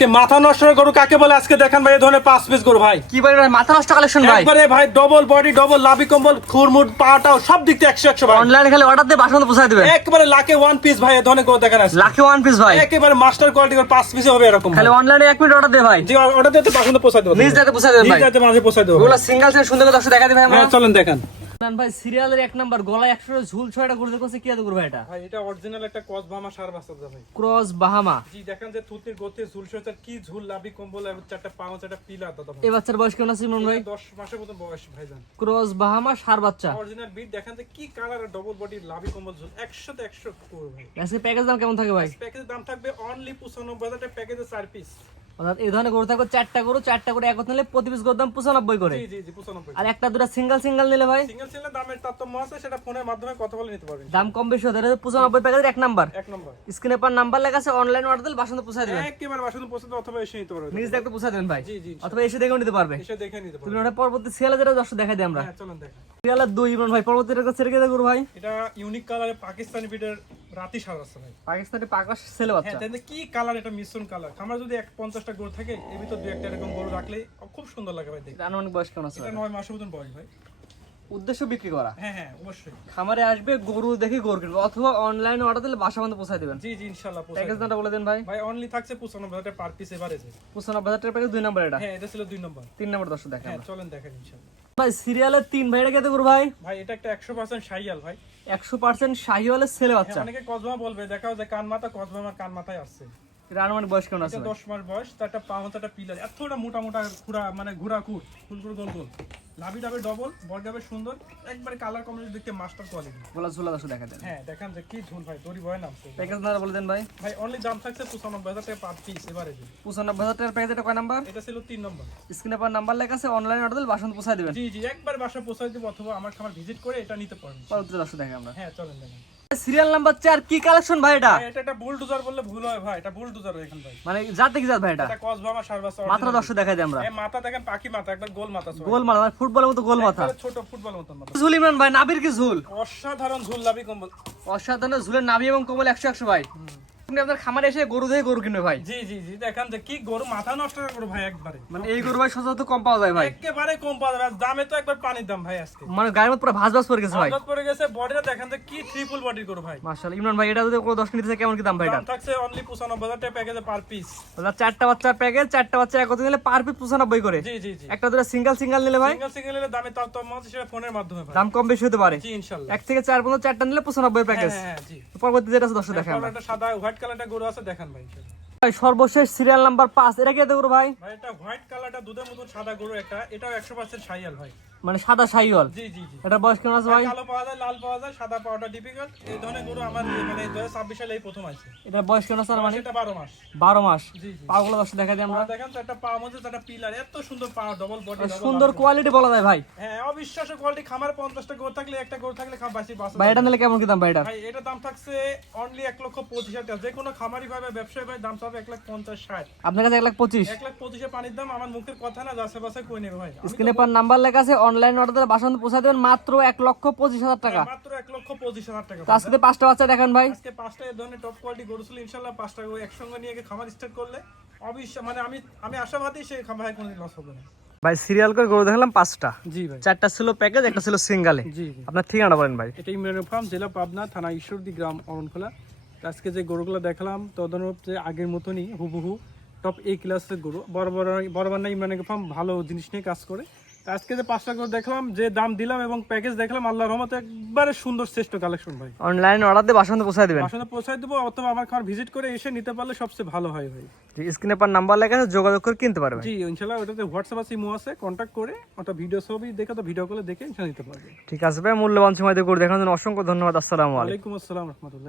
আজকে মাথা নষ্ট গরু কাকে বলে আজকে দেখেন ভাই এই ধরনের 5 পিস গরু ভাই কি বলেন ভাই মাথা নষ্ট কালেকশন ভাই একবারে ভাই ডবল বডি ডবল লাভি কম্বল খুরমুট পাটাও সব দিক থেকে 100 ভাই অনলাইনে খালি অর্ডার দিয়ে বাসাতে পৌঁছে দিবেন একবারে লাখে 1 পিস ভাই এই ধরনের গরু দেখেন আজকে লাখে 1 পিস ভাই একেবারে মাস্টার কোয়ালিটি করে 5 পিস হবে এরকম খালি অনলাইনে 1 মিনিট অর্ডার দে ভাই জি অর্ডার দিতে বাসাতে পৌঁছে দেব নিজ দাতে পৌঁছে দেবেন ভাই নিজ দাতে মাঝে পৌঁছে দেব ওগুলা সিঙ্গেল সেট সুন্দর করে দর্শক দেখা দিই ভাই হ্যাঁ আমরা চলেন দেখেন ভাই সিরিয়ালের 1 নাম্বার গলায় 100 ঝুল ছয়টা করে দেখছে কি এত করবে ভাই এটা ভাই এটা অরিজিনাল একটা ক্রস বাহামা সার বাচ্চা ভাই ক্রস বাহামা জি দেখেন যে থুতির গতি ঝুল সরতে কি ঝুল লাভি কম্বল এবং চারটা পাও চারটা পিলা দাদা ভাই এই বাচ্চার বয়স কেমন আছে ইমরান ভাই 10 মাসের মতো বয়স ভাইজান ক্রস বাহামা সার বাচ্চা অরিজিনাল বিট দেখেন যে কি কালার আর ডবল বডি লাভি কম্বল ঝুল 100 তে 100 করবে ভাই আজকে প্যাকেজ দাম কেমন থাকে ভাই প্যাকেজের দাম থাকবে অনলি 95,000 টাকা প্যাকেজে 4 পিস অর্থাৎ এই ধরনের গরু থাকবে চারটা করে একত্র নিলে প্রতি পিস গরুর দাম 95 করে জি জি জি 95 আর একটা দুটো সিঙ্গেল নিলে ভাই সিঙ্গেল সিঙ্গেল দামের তারতম্য আছে সেটা ফোনের মাধ্যমে কথা বলে নিতে পারবেন দাম কম বেশি হতে পারে 95 প্যাকেজের 1 নাম্বার এক নম্বর স্ক্রিনে পার নাম্বার লেখা আছে অনলাইন অর্ডার দিলে বাসাতে পৌঁছে দিবেন একেবারে বাসাতে পৌঁছে দেব অথবা এসে নিতে পারবেন নিজ দেখতে পৌঁছে দেবেন ভাই জি জি অথবা এসে দেখেও নিতে পারবে এসে দেখে নিতে তুমি পারবেন ওটা পরবর্তী সিরিয়ালে যেটা দর্শক দেখাই দিই আমরা হ্যাঁ চলুন দেখেন সিরিয়ালের 2 ইমরান ভাই পরবর্তী এটা ছেড়ে গিয়ে গরু ভাই এটা ইউনিক কালারে পাকিস্তানি বিটের রাতি সার আছে ভাই পাকিস্তানি পাকা ছেলে বাচ্চা হ্যাঁ তাহলে কি কালার এটা মিশ্রণ কালার আমার যদি 50টা গরু থাকে এর ভিতর দুই একটা এরকম গরু রাখলে খুব সুন্দর লাগে ভাই দেখতে আনুমানিক বয়স কেমন আছে এটা 9 মাসের মতন বয়স ভাই উদ্দেশ্য বিক্রি করা হ্যাঁ হ্যাঁ অবশ্যই খামারে আসবে গরু দেখে গরু কিনবে অথবা অনলাইনে অর্ডার দিলে বাসা পর্যন্ত পৌঁছে দিবেন জি জি ইনশাআল্লাহ প্যাকেজ দামটা বলে দেন ভাই ভাই অনলি থাকছে 95,000 টাকা পার পিস এভারেজে 95,000 টাকা প্যাকেজ 2 নাম্বার এটা হ্যাঁ এটা ছিল 2 নম্বর 3 নাম্বার দর্শক দেখেন হ্যাঁ চলেন দেখেন ইনশাআল্লাহ ভাই সিরিয়ালের 3 ভাইটা কেতে গরু ভাই ভাই এটা একটা 100% শাইয়াল ভাই 100% শাহিওয়ালের ছেলে বাচ্চা হ্যাঁ, অনেকে কসবা বলবে দেখাও যে কান মাথা কসবা আমার কান মাথায় আসছে এটা আনুমানিক বয়স কেমন আছে এটা 10 মাস বয়স তারটা পা মাথাটা পিলার এতটা মোটা মোটা খুরা মানে ঘুরা কুট ফুলকুর গোল গোল লাভি ডাবে ডবল বর্গাবে সুন্দর একবারে কালার কম্বিনেশন দেখতে মাস্টার কোয়ালিটি বলা ঝুলা দর্শক দেখা দেন হ্যাঁ দেখেন যে কি ঝুল ভাই দড়ি ভয় নামছে প্যাকেজ দামটা বলে দেন ভাই ভাই অনলি দাম থাকছে 95,000 টাকা পার পিস এভারেজে 95,000 টাকার প্যাকেজ এটা কয় নাম্বার এটা ছিল 3 নম্বর স্ক্রিনে পার নাম্বার লেখা আছে অনলাইন অর্ডার দিলে বাসা পর্যন্ত পৌঁছে দিবেন জি জি একবার বাসা পৌঁছাই দেব অথবা আমার খামার ভিজিট করে এটা নিতে পারবেন পরবর্তী দর্শক দেখেন আমরা হ্যাঁ চলেন দেখেন সিরিয়াল নাম্বার 4 কি কালেকশন ভাই এটা ভাই, এটা একটা বুলডোজার বললে ভুল হয় ভাই এটা বুলডোজার এখন ভাই মানে জাতে কি জাত ভাই এটা এটা কসবা আমার সারবাস মাথা দর্শক দেখাই দিই আমরা এই মাথা দেখেন পাখি মাথা একবার গোল মাথা সবাই। গোল মাথা ফুটবলের মতো গোল মাথা একবারে ছোট ফুটবল মতন মাথা ঝুল ইমরান ভাই নাবির কি ঝুল অসাধারণ ঝুল লাভি কম্বল অসাধারণ ঝুলের নাবি এবং কোমল 100 ভাই আপনি আপনার খামারে এসে গরু দিয়ে গরু কিনবে ভাই জি জি জি দেখেন যে কি গরু মাথা নষ্ট করে ভাই একবারে মানে এই গরু ভাই সচরাচর কম পাওয়া যায় ভাই একেবারে কম পাওয়া যাবে আর দামে তো একবার পানির দাম ভাই আজকে মানে গায়ের মধ্যে পুরো ভাঁজ পড়ে গেছে ভাই আদত পড়ে গেছে বডিটা দেখেন যে কি ট্রিপল বডি গরু ভাই মাশাআল্লাহ ইমরান ভাই এটা যদি কোনো 10 নিতে চায় কেমন কি দাম ভাই এটা দাম থাকছে অনলি 95,000 টাকা প্যাকেজে পার পিস ওটা চারটা বাচ্চার প্যাকেজ চারটা বাচ্চা একত্রে নিলে পার পিস 95 করে জি জি জি একটা দুটো সিঙ্গেল নিলে ভাই সিঙ্গেল সিঙ্গেল এর দামে তারতম্য আছে সেটা ফোনের মাধ্যমে ভাই দাম কম বেশি হতে পারে জি ইনশাআল্লাহ 1 থেকে 4 পর্যন্ত চারটা নিলে 95 প্যাকেজ হ্যাঁ হ্যাঁ জি পরবর্তী যেটা আছে দর্শক দেখেন আমরা একটা সাদা হোয়াইট কালারটা গরু আছে দেখেন ভাই ভাই সর্বশেষ সিরিয়াল নাম্বার 5 এটা কি এত গরু ভাই ভাই এটা হোয়াইট কালারটা দুধের মতো সাদা গরু একটা এটাও 100% শাইয়াল ভাই মানে সাদা শাহিওয়াল জি জি জি এটা বয়স কেমন আছে ভাই কালো পাওয়া যায় লাল পাওয়া যায় সাদা পাওয়াটা ডিফিকাল্ট এই ধরনের গরু আমার মানে 2026 সালে এই প্রথম আছে এটা বয়স কেমন আছে মানে এটা 12 মাস 12 মাস জি জি পাগুলো দর্শক দেখা দিই আমরা দেখেন তো একটা পা মধ্যে একটা পিলার এত সুন্দর পা ডবল বডি সুন্দর কোয়ালিটি বলা যায় ভাই হ্যাঁ অবিশ্বাস্য কোয়ালিটি খামার 50টা গরু থাকলে একটা গরু থাকলে খাম বাসি বাস ভাই এটা নিলে কেমন কি দাম ভাই এটা ভাই এটা দাম থাকছে অনলি 1,25,000 টাকা যে কোনো খামারি ভাবে ব্যবসায়ী ভাই দাম চাবে 1,50,60 আপনার কাছে 1,25,000 1,25,000 এর পানির দাম আমার মুখের কথা না যাচ্ছে বাসে কই নেবে ভাই স্ক্রিনে পার নাম্বার লেখা আছে অনলাইন অর্ডার দিলে বাসা পৌঁছে দেবেন মাত্র 1,25,000 টাকা মাত্র 1,25,000 টাকা তো আজকে 5টা বাচ্চা দেখেন ভাই আজকে 5টা এই ধরনের টপ কোয়ালিটি গরু ছিল ইনশাআল্লাহ 5টা গরু একসঙ্গে নিয়ে গিয়ে খামার স্টার্ট করলে অবশ্যই মানে আমি আশাবাদী সেই খামার কোনোদিন লস হবে না ভাই সিরিয়াল করে গরু দেখলাম 5টা জি ভাই চারটা ছিল প্যাকেজ একটা ছিল সিঙ্গেলে জি জি আপনার ঠিকানা বলেন ভাই এটা ইমরান ফার্ম জেলা পাবনা থানা ঈশ্বরদী গ্রাম অরণখোলা আজকে যে গরুগুলো দেখালাম তদনুরূপ যে আগের মতনই হুবহু টপ এ ক্লাসের গরু বরাবর না ইমরান ফার্ম ভালো জিনিস নিয়ে কাজ করে আজকে যে 5টা গরু দেখলাম যে দাম দিলাম এবং প্যাকেজ দেখলাম আল্লাহর রহমতে একবারে সুন্দর শ্রেষ্ঠ কালেকশন ভাই অনলাইন অর্ডার দিয়ে বাসা পৌঁছে দিবেন আসলে পৌঁছায় দেবো অথবা আমার খামার ভিজিট করে এসে নিতে পারলে সবচেয়ে ভালো হয় ভাই স্ক্রিনে পার নাম্বার লেখা আছে যোগাযোগ করে কিনতে পারবেন জি ইনশাআল্লাহ ওটাতে হোয়াটসঅ্যাপ আছে ইমো আছে কন্ট্যাক্ট করে ওটা ভিডিও ছবি দেখে তো ভিডিও কলে দেখে ইনশাআল্লাহ নিতে পারবে ঠিক আছে ভাই মূল্যবান সময় দিয়ে করে দেখানোর জন্য অসংখ্য ধন্যবাদ আসসালামু আলাইকুম ওয়ালাইকুম আসসালাম রহমতুল্লাহ